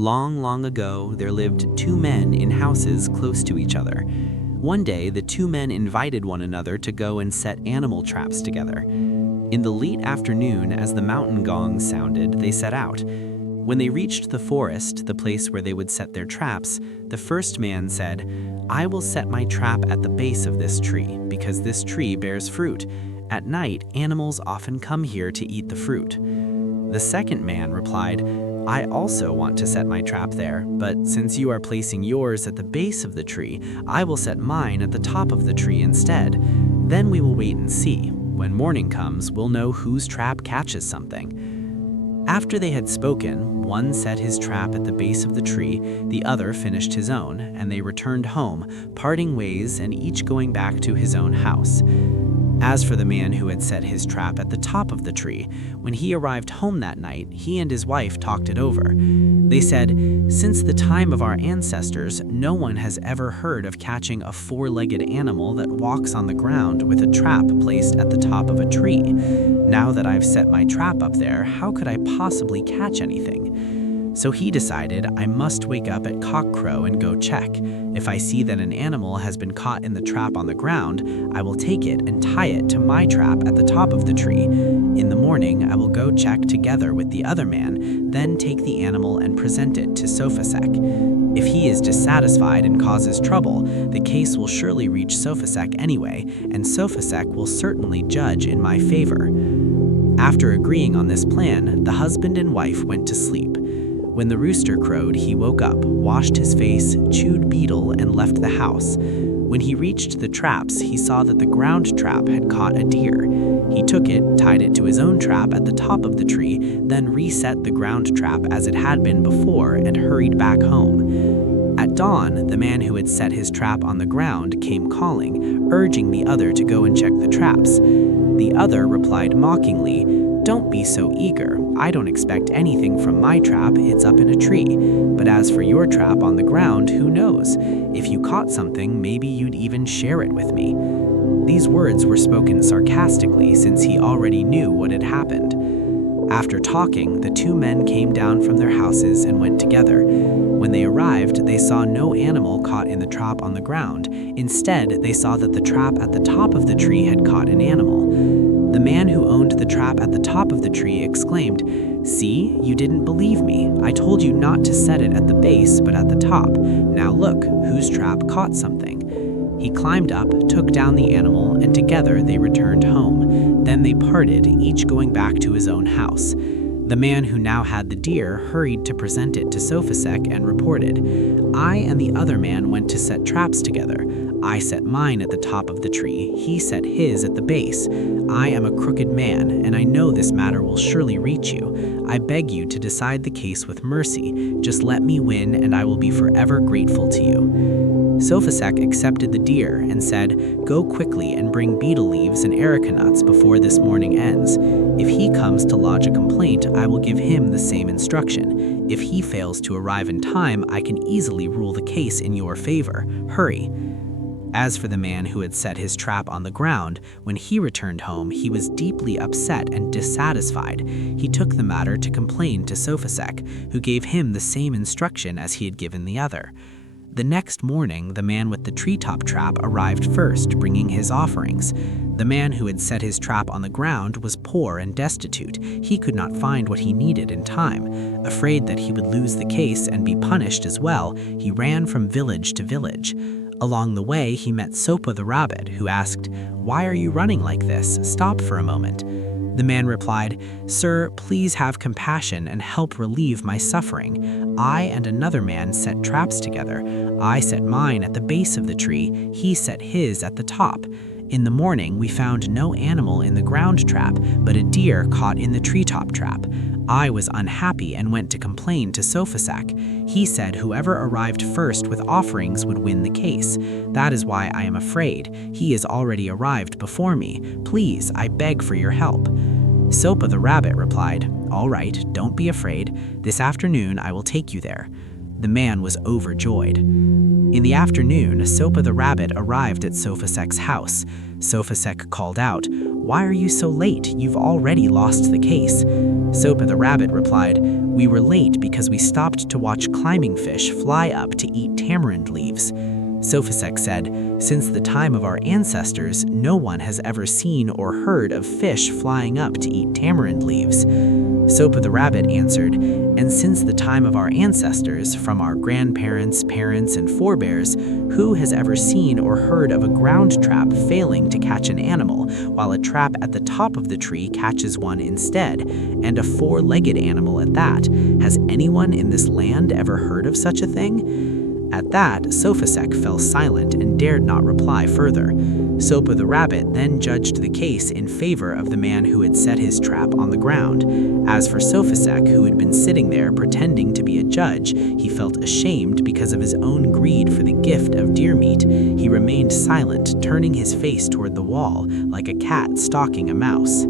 Long, long ago, there lived two men in houses close to each other. One day, the two men invited one another to go and set animal traps together. In the late afternoon, as the mountain gong sounded, they set out. When they reached the forest, the place where they would set their traps, the first man said, "I will set my trap at the base of this tree, because this tree bears fruit. At night, animals often come here to eat the fruit." The second man replied, "I also want to set my trap there, but since you are placing yours at the base of the tree, I will set mine at the top of the tree instead. Then we will wait and see. When morning comes, we'll know whose trap catches something." After they had spoken, one set his trap at the base of the tree, the other finished his own, and they returned home, parting ways and each going back to his own house. As for the man who had set his trap at the top of the tree, when he arrived home that night, he and his wife talked it over. They said, "Since the time of our ancestors, no one has ever heard of catching a four-legged animal that walks on the ground with a trap placed at the top of a tree. Now that I've set my trap up there, how could I possibly catch anything?" So he decided, "I must wake up at cockcrow and go check. If I see that an animal has been caught in the trap on the ground, I will take it and tie it to my trap at the top of the tree. In the morning, I will go check together with the other man, then take the animal and present it to Sophasék. If he is dissatisfied and causes trouble, the case will surely reach Sophasék anyway, and Sophasék will certainly judge in my favor." After agreeing on this plan, the husband and wife went to sleep. When the rooster crowed, he woke up, washed his face, chewed betel, and left the house. When he reached the traps, he saw that the ground trap had caught a deer. He took it, tied it to his own trap at the top of the tree, then reset the ground trap as it had been before and hurried back home. At dawn, the man who had set his trap on the ground came calling, urging the other to go and check the traps. The other replied mockingly, "Don't be so eager. I don't expect anything from my trap, it's up in a tree. But as for your trap on the ground, who knows? If you caught something, maybe you'd even share it with me." These words were spoken sarcastically since he already knew what had happened. After talking, the two men came down from their houses and went together. When they arrived, they saw no animal caught in the trap on the ground. Instead, they saw that the trap at the top of the tree had caught an animal. The man who owned the trap at the top of the tree exclaimed, "See, you didn't believe me. I told you not to set it at the base, but at the top. Now look, whose trap caught something." He climbed up, took down the animal, and together they returned home. Then they parted, each going back to his own house. The man who now had the deer hurried to present it to Sophasék and reported, "I and the other man went to set traps together. I set mine at the top of the tree, he set his at the base. I am a crooked man, and I know this matter will surely reach you. I beg you to decide the case with mercy. Just let me win, and I will be forever grateful to you." Sophasék accepted the deer and said, "Go quickly and bring betel leaves and erica nuts before this morning ends. If he comes to lodge a complaint, I will give him the same instruction. If he fails to arrive in time, I can easily rule the case in your favor. Hurry." As for the man who had set his trap on the ground, when he returned home, he was deeply upset and dissatisfied. He took the matter to complain to Sophasék, who gave him the same instruction as he had given the other. The next morning, the man with the treetop trap arrived first, bringing his offerings. The man who had set his trap on the ground was poor and destitute. He could not find what he needed in time. Afraid that he would lose the case and be punished as well, he ran from village to village. Along the way, he met Sopha the Rabbit, who asked, "Why are you running like this? Stop for a moment." The man replied, "Sir, please have compassion and help relieve my suffering. I and another man set traps together. I set mine at the base of the tree, he set his at the top. In the morning, we found no animal in the ground trap, but a deer caught in the treetop trap. I was unhappy and went to complain to Sophasék. He said whoever arrived first with offerings would win the case. That is why I am afraid. He has already arrived before me. Please, I beg for your help." Sopha the Rabbit replied, "All right, don't be afraid. This afternoon I will take you there." The man was overjoyed. In the afternoon, Sopha the Rabbit arrived at Sophasék's house. Sophasék called out, "Why are you so late? You've already lost the case." Sopha the Rabbit replied, We were late because we stopped to watch climbing fish fly up to eat tamarind leaves. Sophasék said, "Since the time of our ancestors, no one has ever seen or heard of fish flying up to eat tamarind leaves." Sopha the Rabbit answered, "And since the time of our ancestors, from our grandparents, parents, and forebears, who has ever seen or heard of a ground trap failing to catch an animal, while a trap at the top of the tree catches one instead, and a four-legged animal at that? Has anyone in this land ever heard of such a thing?" At that, Sophasék fell silent and dared not reply further. Sopha the Rabbit then judged the case in favor of the man who had set his trap on the ground. As for Sophasék, who had been sitting there pretending to be a judge, he felt ashamed because of his own greed for the gift of deer meat. He remained silent, turning his face toward the wall, like a cat stalking a mouse.